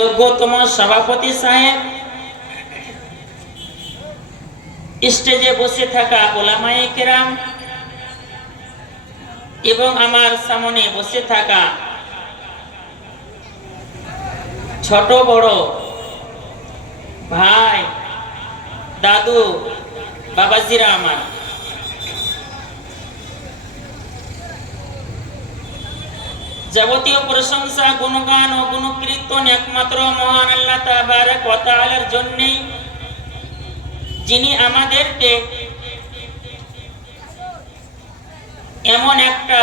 যোগ্যতম সভাপতি সাহেব। স্টেজে বসে থাকা ওলামায়ে কেরাম এবং আমার সামনে বসে থাকা ছোট বড় ভাই, দাদু, বাবাজিরা আমার। যাবতীয় প্রশংসা, গুণগান ও গুণকীর্তন একমাত্র মহান আল্লাহ তাআলার জন্যই। যিনি আমাদেরকে এমন একটা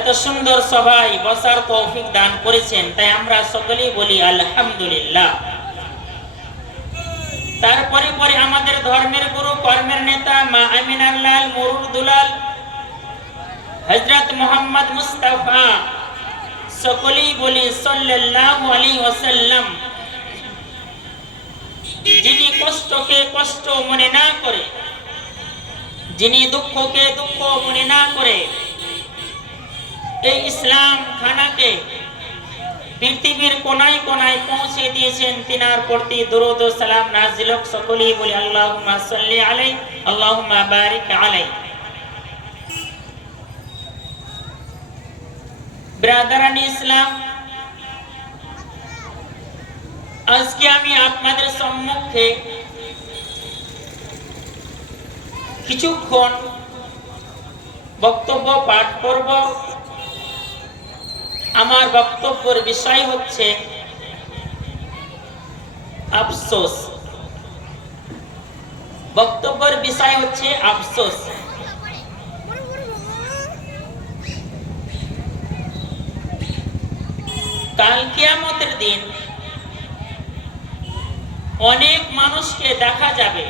এত সুন্দর সভায় বসার তৌফিক দান করেছেন, তাই আমরা সকলেই বলি আলহামদুলিল্লাহ। তারপরে পরে আমাদের ধর্মের গুরু, কর্মের নেতা মা আমিনার লাল মরুর দুলাল হজরত মোহাম্মদ মুস্তাফা সকলেই বলি সাল্লাল্লাহু আলাইহি ওয়াসাল্লাম, যিনি কষ্টকে কষ্ট মনে না করে, যিনি দুঃখকে দুঃখ মনে না করে, এই ইসলাম খানাকে পৃথিবীর কোনায় কোনায় পৌঁছে দিয়েছেন, তিনার প্রতি দরুদ ও সালাম নাজিল হোক, সকলেই বলি আল্লাহুম্মা সাল্লি আলাই আল্লাহুম্মা বারিক আলাই ব্রাদারানি ইসলাম, আজকে আমি আপনাদের সম্মুখে কিছুক্ষণ বক্তব্য পাঠ করব। আমার বক্তব্যের বিষয় হচ্ছে, আফসোস। বক্তব্যের বিষয় হচ্ছে আফসোস। কাল কিয়ামতের দিন অনেক মানুষকে দেখা যাবে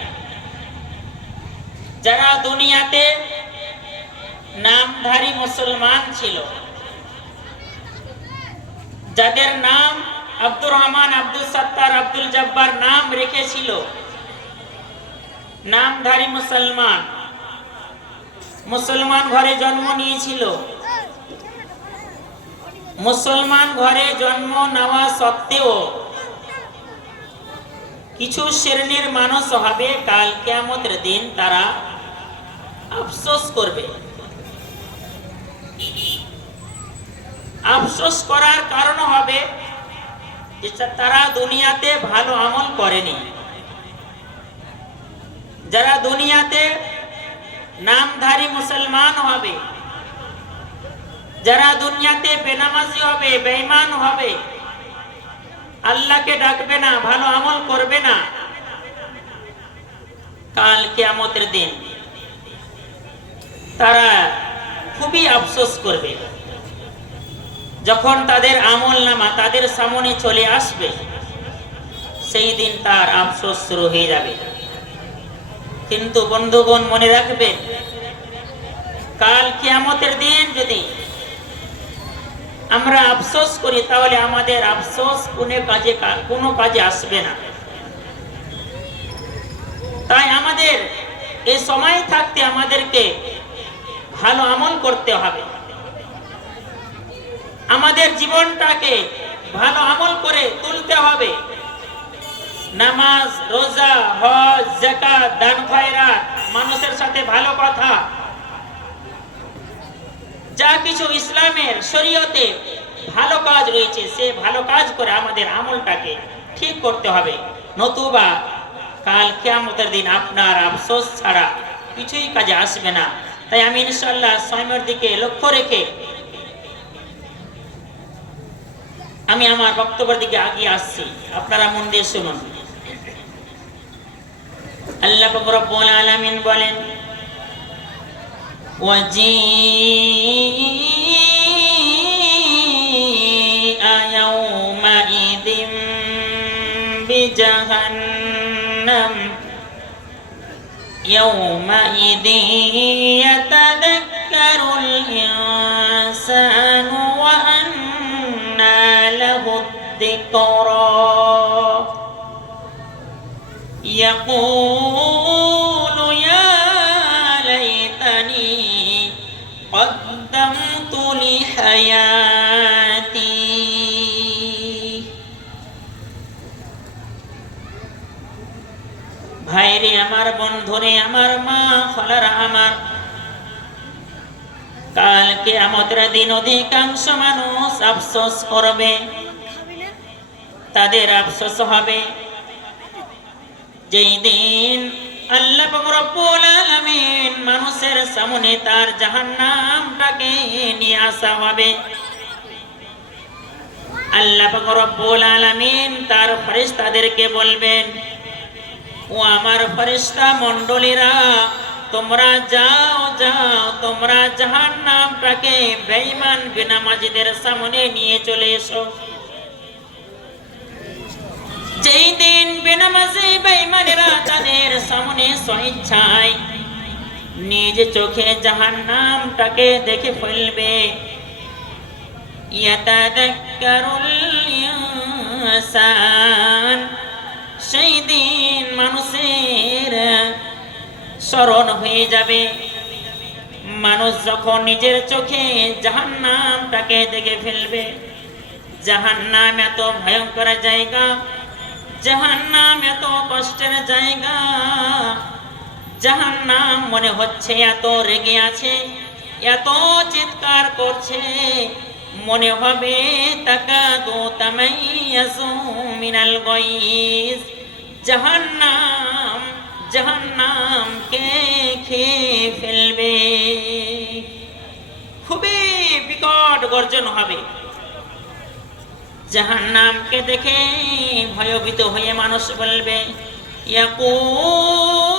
যারা দুনিয়াতে নামধারী মুসলমান ছিল। যাদের নাম আব্দুর রহমান, আব্দুল সত্তার, আব্দুল জব্বার নাম রেখেছিল। নামধারী মুসলমান। মুসলমান ঘরে জন্ম নিয়েছিল। মুসলমান ঘরে জন্ম নেওয়া সত্ত্বেও কিছু শ্রেণির মানুষ হবে, কাল কেমতের দিন তারা আফসোস করবে। আফসোস করার কারণ হবে যে তারা দুনিয়াতে ভালো আমল করেনি। যারা দুনিয়াতে নামধারী মুসলমান হবে যারা দুনিয়াতে বেনামাজি হবে, বেঈমান হবে, আল্লাহকে ডাকবে না, ভালো আমল করবে না, কাল কিয়ামতের দিন তারা খুবই আফসোস করবে। যখন তাদের আমল নামা তাদের সামনে চলে আসবে, সেই দিন তার আফসোস শুরু হয়ে যাবে। কিন্তু বন্ধুগণ মনে রাখবে কাল কিয়ামতের দিন যদি আমরা আফসোস করি, তাহলে আমাদের আফসোস কোনো কাজে কোনো কাজে আসবে না। তাই আমাদের এই সময় থাকতে আমাদেরকে ভালো আমল করতে হবে। আমাদের জীবনটাকে ভালো আমল করে তুলতে হবে। নামাজ, রোজা, হজ জাকাত দান, খয়রাত, মানুষের সাথে ভালো কথা যা কিছু ইসলামের শরীয়তে ভালো কাজ রয়েছে, সে ভালো কাজ করে আমাদের আমলটাকে ঠিক করতে হবে। নতুবা কাল কেয়ামতের দিন আপনার আফসোস ছাড়া কিছুই কাজে আসবে না। তাই আমি ইনশাল্লাহ সময়ের দিকে লক্ষ্য রেখে আমি আমার বক্তব্যের দিকে আগিয়ে আসছি। আপনারা মন দিয়ে শুনুন। আল্লাহ বলেন وجيء يومئذ بجهنم. يومئذ يتذكر الإنسان وأنى له الذكرى. يقول ভাইরে, আমার বন্ধুরে আমার মা ফলারা আমার। কালকে আমাদের দিন অধিকাংশ মানুষ আফসোস করবে। তাদের আফসোস হবে। যেই দিন আল্লাহ রব্বুল মানুষের সামনে তার জাহান্নামটাকে নিয়ে আসা হবে। আল্লাহ রব্বুল আলামিন তার বলবেন, ও আমার তোমরা যাও যাও, তোমরা জাহান্নামটাকে বেঈমান বেনামাজিদের সামনে নিয়ে চলে এসো। যেই দিন বেনামাজি বেঈমানেরা তাদের সামনে স্বেচ্ছায় নিজ চোখে জাহান নামটাকে দেখে ফেলবে। সেই দিন মানুষের স্মরণ হয়ে যাবে। মানুষ যখন নিজের চোখে জাহান নামটাকে দেখে ফেলবে জাহান নাম এত ভয়ঙ্কর জায়গা জাহান নাম এত কষ্টের জায়গা জাহান্নাম মনে হচ্ছে এত রেগে আছে, এত চিৎকার করছে। মনে হবে তাকা দো তামাইয়াসু মিনাল গয়িস জাহান্নাম জাহান্নাম কে খেয়ে ফেলবে? খুবই বিকট গর্জন হবে। জাহান্নামকে দেখে ভয়ভীত হয়ে মানুষ বলবে, ইয়াকুল